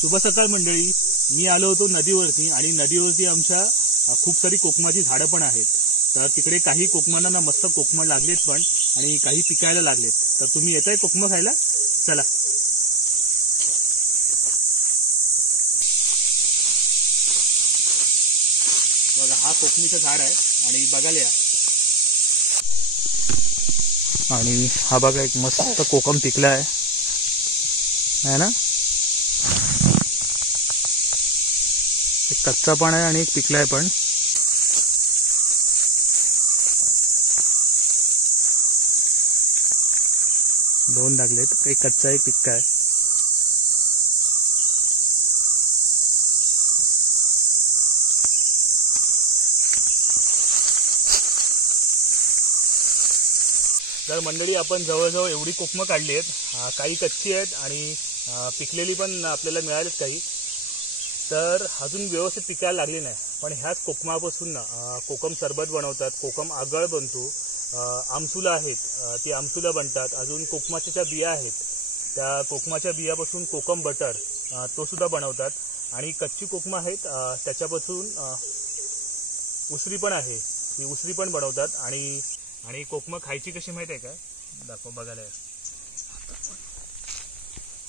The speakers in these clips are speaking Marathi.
शुभ सकाळ मंडळी. मी आलो होतो नदीवरती आणि नदीवरती आमच्या खूप सारी कोकमाची झाडं पण आहेत. तर तिकडे काही कोकमांना ना मस्त कोकम लागलेत पण आणि काही पिकायला लागलेत. तर तुम्ही येताय कोकम खायला? चला. बघा हा कोकमीचं झाड आहे आणि बघायला या. आणि हा बघा एक मस्त कोकम पिकला आहे ना. एक कच्चा पण आहे आणि एक पिकलाय पण. दोन लागलेत, एक कच्चा एक पिक्का आहे. तर मंडळी आपण जवळजवळ एवढी कोकमं काढली आहेत. काही कच्ची आहेत आणि पिकलेली पण आपल्याला मिळालीत काही. तर अजून व्यवस्थित पिकायला लागली नाही. पण ह्याच कोकमापासून ना कोकम सरबत बनवतात, कोकम आगळ बनतो, आमसुला आहेत ती आमसुला बनतात. अजून कोकमाच्या ज्या बिया आहेत त्या कोकमाच्या बियापासून कोकम बटर तो सुद्धा बनवतात. आणि कच्ची कोकम आहेत त्याच्यापासून उसरी पण आहे, ती उसरी पण बनवतात. आणि कोकम खायची कशी माहिती आहे का? दाखव बघायला.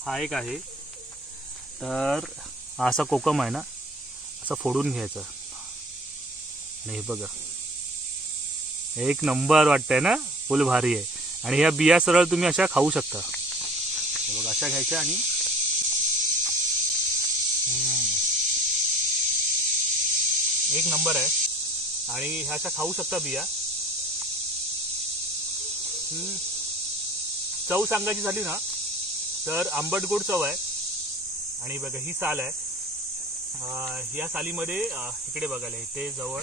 हा एक आहे. तर असा कोकम आहे ना, असं फोडून घ्यायचं आणि हे बघा एक नंबर वाटतंय ना, फुल भारी आहे. आणि ह्या बिया सरळ तुम्ही अशा खाऊ शकता. हे बघा अशा घ्यायच्या आणि एक नंबर आहे. आणि ह्या अशा खाऊ शकता बिया. चव सांगायची झाली ना तर आंबट गोड चव आहे. आणि बघा ही साल आहे. या सालीमध्ये इकडे बघायला इथे जवळ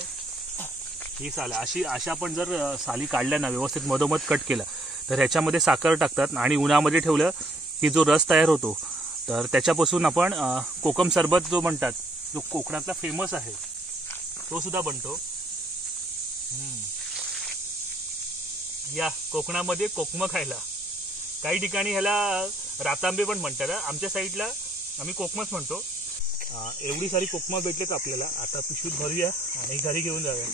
ही साल आहे. अशा पण जर साली काढल्या ना व्यवस्थित मधोमध कट केला तर ह्याच्यामध्ये साखर टाकतात आणि उन्हामध्ये ठेवलं की जो रस तयार होतो तर त्याच्यापासून आपण कोकम सरबत जो म्हणतात, जो कोकणातला फेमस आहे तो सुद्धा बनतो. या कोकणामध्ये कोकम खायला. काही ठिकाणी ह्याला रातांबे पण म्हणतात. आमच्या साईडला आम्ही कोकमच म्हणतो. एवढी सारी कोकमा भेटलेत आपल्याला. आता पिशवीत भरूया आणि घरी घेऊन जाऊया.